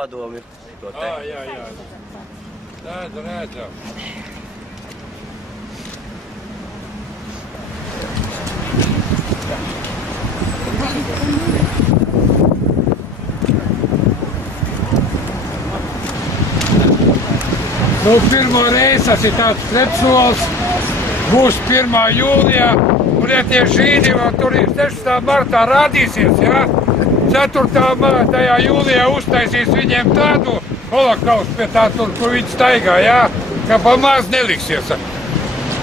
Padomi to te. Jā. Redzam. Nu, pirmo reizi tas ir tāds pretsols, būs 1. jūlijā, un ja tie žīdi vēl tur ir 16. martā rādīsies, jā? 4. jūlijā uztaisīs viņiem tādu holokaustu pie tā tur, kur viņi staigā, jā, ka pa maz neliksies.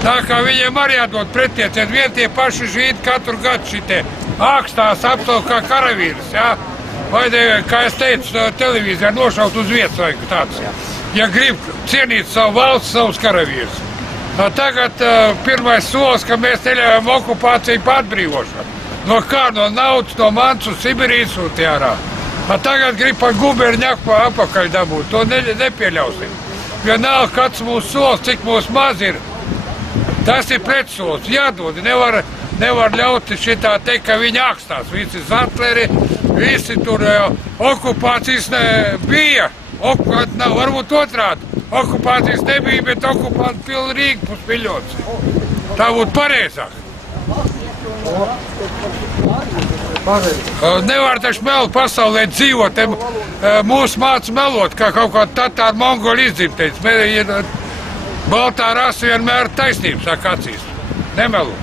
Tā kā viņiem arī jādod pretieciet, vien tie paši žīdi katru gadu šitie ākstās apstāv kā karavīrs, jā. Vai, kā es teicu, televīzijā nošaut uz vietas vajag tāds, ja grib cienīt savu valsts, savus karavīrus. Tagad pirmais solis, ka mēs neļaujam okupāciju pa atbrīvošanu. No kā? No naudas, no mans un Sibirijas un tjārā. Tagad grib pa guberņaku apakaļ dabūt. To nepieļausim. Vienalga, kāds mūsu solis, cik mūs maz ir. Tas ir pretsolis. Jādod. Nevar ļaut šitā teikt, ka viņi ākstās. Visi zatleri, visi tur okupācijas bija. Varbūt otrādi. Okupācijas nebija, bet okupācija pilna Rīga pusmiļots. Tā būtu pareizāk. Nevar taču melu pasaulē dzīvot. Mūs māca melot, kā kaut kā tatāri mongoli izdzimteic. Baltā rasa vienmēr taisnība, saka acīs. Nemelo.